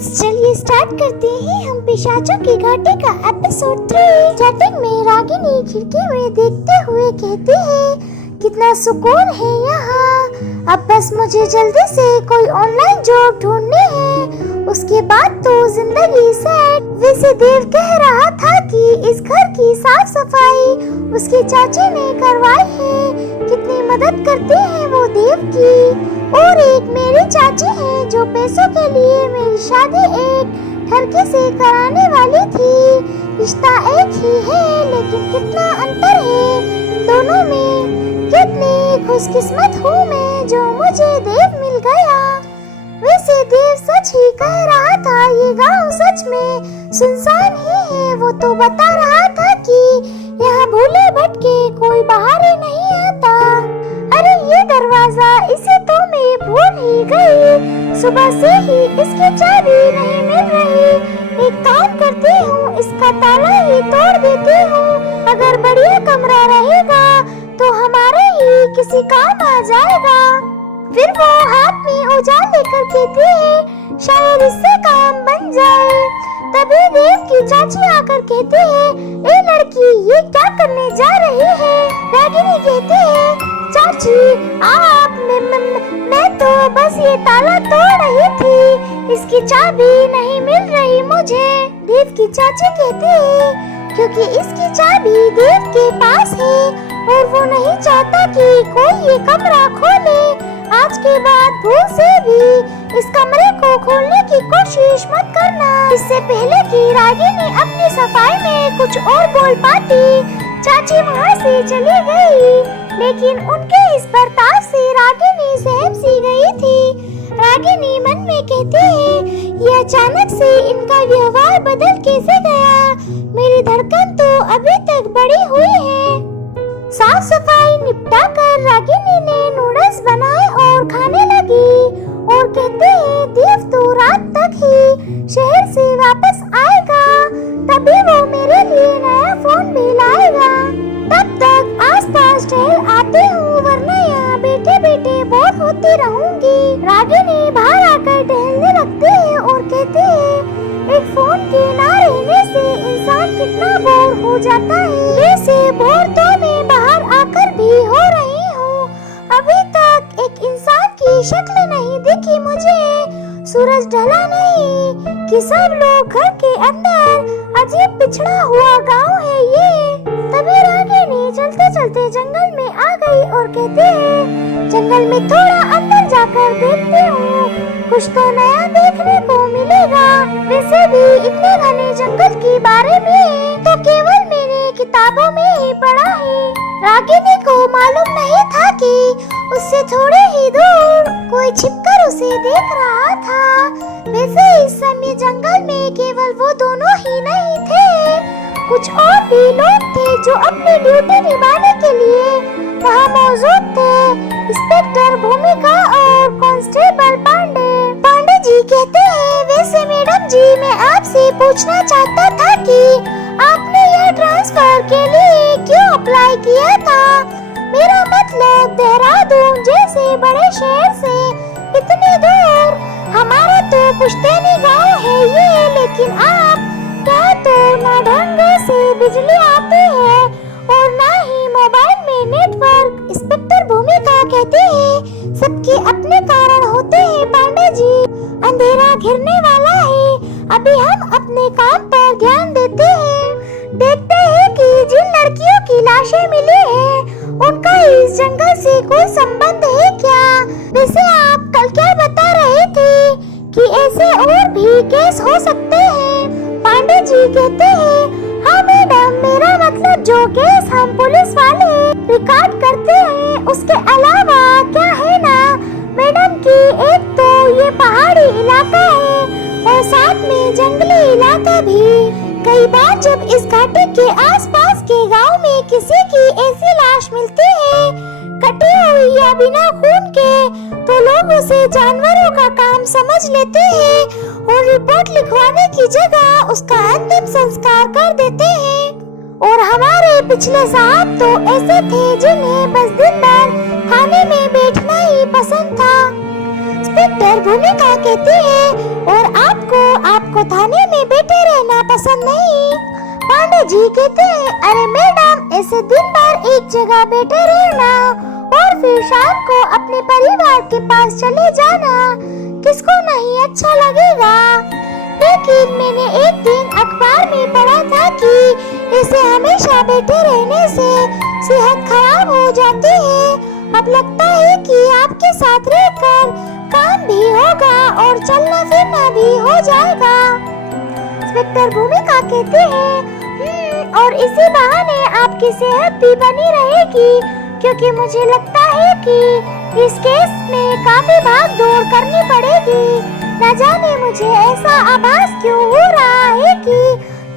चलिए स्टार्ट करते हैं हम पिशाचों के घाटे का एपिसोड 3। चैटिंग में रागिनी खिड़की में देखते हुए कहती है, कितना सुकून है यहाँ, अब बस मुझे जल्दी से कोई ऑनलाइन जॉब ढूंढनी है, उसके बाद तो जिंदगी सेट। वैसे देव कह रहा था कि इस घर की साफ सफाई उसके चाचे ने करवाई है। कितनी मदद करते हैं वो देव की। और एक मेरी चाची है जो पैसों के लिए मेरी शादी एक ठरके से कराने वाली थी। रिश्ता एक ही है लेकिन कितना अंतर है दोनों में। कितनी खुशकिस्मत हूँ मैं जो मुझे देव मिल गया। वैसे देव सच ही कह रहा था, ये गांव सच में सुनसान ही है। वो तो बता रहा था कि यहाँ भूले भटके कोई बाहर ही नहीं आता। अरे ये दरवाजा, इसे तो मैं भूल ही गई। सुबह से ही इसकी चाबी नहीं मिल रही। एक काम करती हूँ, इसका ताला ही तोड़ देती हूँ। अगर बढ़िया कमरा रहेगा तो हमारे ही किसी काम आ जाएगा। फिर वो हाथ में औजार लेकर कहती है, शायद इससे काम बन जाए। तभी देव की चाची आकर कहती है, ए लड़की, ये क्या करने जा रही है? रागिनी कहती है, चाची आप मैं तो बस ये ताला तोड़ रही थी, इसकी चाबी नहीं मिल रही मुझे। देव की चाची कहती है, क्योंकि इसकी चाबी देव के पास है और वो नहीं चाहता कि कोई ये कमरा खोले। आज के बाद भूल से भी इस कमरे को खोलने की कोशिश मत करना। इससे पहले कि रागिनी अपनी सफाई में कुछ और बोल पाती, चाची वहाँ से चली गई। लेकिन उनके इस बर्ताव से रागिनी सहम सी गई थी। रागिनी मन में कहती है, ये अचानक से इनका व्यवहार बदल कैसे गया? मेरी धड़कन तो अभी तक बढ़ी हुई है। साफ सफाई निपटा कर रागिनी ने नूडल्स बनाए और खाने लगी और कहते हैं, देव तो रात तक ही शहर से वापस आएगा, तभी वो मेरे लिए नया फोन भी लाएगा। तब तक आसपास टहल आती हूँ, वरना यहाँ बैठे बैठे बोर होती रहूंगी। रागिनी बाहर आकर टहलने लगती है और कहती है, एक फोन के ना रहने से इंसान कितना बोर हो जाता है। वैसे बोर तो मैं बाहर आकर भी हो रही हूँ। अभी तक एक इंसान की शक्ल नहीं दिखी मुझे। सूरज ढला नहीं कि सब लोग घर के अंदर। अजीब पिछड़ा हुआ गांव है ये। तभी रागिनी चलते चलते जंगल में आ गई और कहती है, जंगल में थोड़ा अंदर जाकर देखती हूँ, कुछ तो नया देखने को मिलेगा। वैसे भी इतने घने जंगल के बारे में तो केवल मैंने किताबों में ही पढ़ा है। रागिनी को मालूम नहीं था कि उससे थोड़े ही दूर कोई छिपकर उसे देख रहा था। वैसे इस समय जंगल में केवल वो दोनों ही नहीं थे, कुछ और भी लोग थे जो अपनी ड्यूटी निभाने के लिए वहाँ मौजूद थे। इंस्पेक्टर भूमिका और कांस्टेबल पांडे जी कहते हैं, वैसे मैडम जी, मैं आपसे पूछना चाहता था कि आपने यह ट्रांसफर के लिए क्यों अप्लाई किया था? मेरा मतलब देहरादून जैसे बड़े शहर से इतनी दूर। हमारा तो पुश्तैनी गांव है ये, लेकिन आप क्या तो ना ढंग से बिजली आती है और ना ही मोबाइल में नेटवर्क। इंस्पेक्टर भूमिका कहते हैं, सबके अपने कारण होते हैं पांडे जी। अंधेरा घिरने वाला है, अभी हम अपने काम पर ध्यान देते हैं। देखते हैं कि जिन लड़कियों की लाशें मिली हैं उनका इस जंगल से कोई संबंध है क्या? वैसे आप कल क्या बता रहे थे कि ऐसे और भी केस हो सकते हैं? पांडे जी कहते हैं, हाँ मैडम, मेरा मतलब जो केस हम पुलिस वाले रिकॉर्ड करते हैं उसके अलावा क्या है ना मैडम कि एक तो ये पहाड़ी इलाका है और साथ में जंगली इलाका भी। कई बार जब इस घाटी के आसपास के गांव में किसी की ऐसी लाश मिलती है, कटी हुई या बिना खून के, तो लोग उसे जानवरों का काम समझ लेते हैं और रिपोर्ट लिखवाने की जगह उसका अंतिम संस्कार कर देते हैं। और हमारे पिछले साहब तो ऐसे थे जिन्हें बस दिन भर खाने में बैठना ही पसंद था। इंस्पेक्टर भूमिका कहती है, और आपको अपने परिवार के पास चले जाना किसको नहीं अच्छा लगेगा। लेकिन मैंने एक दिन अखबार में पढ़ा था कि इसे हमेशा बैठे रहने से सेहत खराब हो जाती है। अब लगता है कि आपके साथ रहकर काम भी होगा और चलना फिरना भी हो जाएगा। इंस्पेक्टर भूमिका कहते हैं और इसी बहाने आपकी सेहत भी बनी रहेगी, क्योंकि मुझे लगता है कि इस केस में काफी भाग दौड़ करनी पड़ेगी। न जाने मुझे ऐसा आभास क्यों हो रहा है कि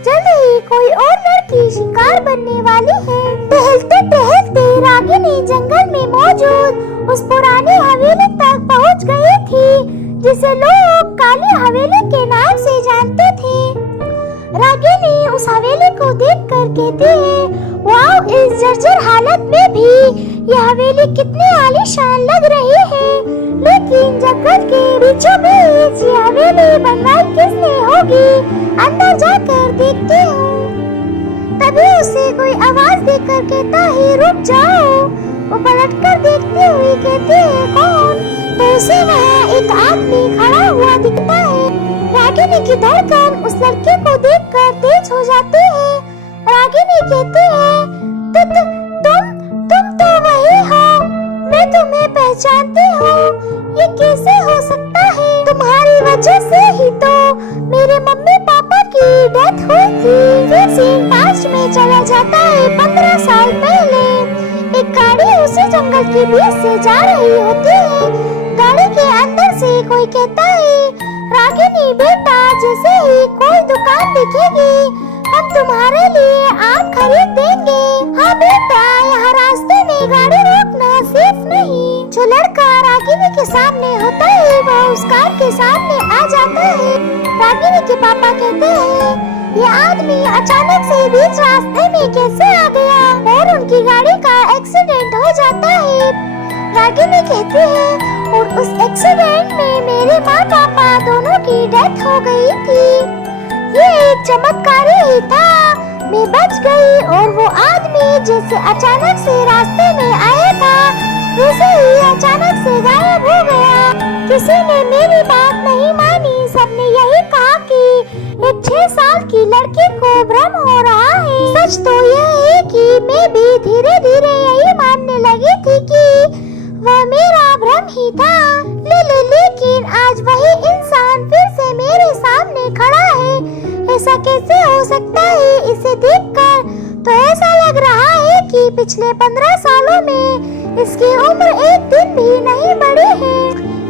जल्द ही कोई और लड़की शिकार बनने वाली है। टहलते टहलते रागिनी जंगल में मौजूद उस पुरानी हवेली तक पहुंच गई थी, जिसे लोग काली हवेली के नाम से जानते थे। रागिनी उस हवेली को देखकर कहती है, वाव, इस जर्जर हालत में भी यह हवेली कितनी आलीशान लग रही है। लेकिन जंगल के बीचों बीच ये हवेली बनवाई किसने होगी? अंदर जाकर देखती हूँ। तभी उसे कोई आवाज देकर कहता है, रुक जाओ। वो पलटकर देखती हुई कहती है, कौन? तो उसे वहाँ एक आदमी खड़ा हुआ दिखता है। रागिनी की धड़कन उस लड़के को देखकर तेज हो जाती है। रागिनी कहती है, तुम तो वही हो, मैं तुम्हें पहचानती हूँ। ये कैसे हो सकता है? तुम्हारी वजह से ही तो मेरे मम्मी पापा की डेथ हुई थी। फिर सीन पास्ट में चला जाता है 15 साल पहले। एक गाड़ी उसी जंगल के बीच से जा रही होती है। गाड़ी के अंदर से कोई कहता है, रागिनी बेटा, जैसे ही कोई दुकान दिखेगी हम तुम्हारे लिए आम खरीद देंगे। हाँ बेटा, यहाँ रास्ते में गाड़ी रोकना सेफ नहीं। जो लड़का रागिनी के सामने होता है वह उस कार के सामने आ जाता है। रागिनी के पापा कहते हैं, ये आदमी अचानक से बीच रास्ते में कैसे आ गया? और उनकी गाड़ी का एक्सीडेंट हो जाता है। रागिनी कहती है, और उस एक्सीडेंट में मेरे माँ पापा दोनों की डेथ हो गई थी। ये एक चमत्कार ही था, मैं बच गई। और वो आदमी जैसे अचानक से रास्ते में आया था वैसे ही अचानक से गायब हो गया। किसी ने मेरी बात नहीं मानी। सबने यही कहा कि एक 6 साल की लड़की को भ्रम हो रहा है। सच तो यह है कि मैं भी धीरे धीरे यही मानने लगी थी कि वह मेरा भ्रम ही था। लेकिन आज वही इंसान फिर से मेरे सामने खड़ा है। ऐसा कैसे हो सकता है? इसे देखकर तो ऐसा लग रहा है कि पिछले 15 सालों में इसकी उम्र एक दिन भी नहीं बढ़ी है।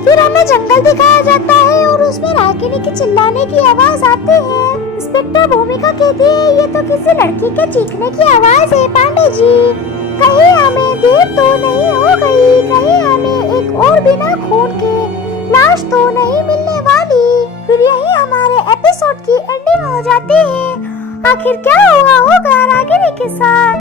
फिर हमें जंगल दिखाया जाता है और उसमें रागिनी की चिल्लाने की आवाज आती है। इंस्पेक्टर भूमिका कहती है, ये तो किसी लड़की के चीखने की आवाज है पांडे जी। कहीं हमें देर तो नहीं हो गई? कहीं हमें एक और बिना खून के लाश तो नहीं मिलने वाली? फिर यही हमारे एपिसोड की एंडिंग हो जाती है। आखिर क्या हुआ होगा रागिनी के साथ?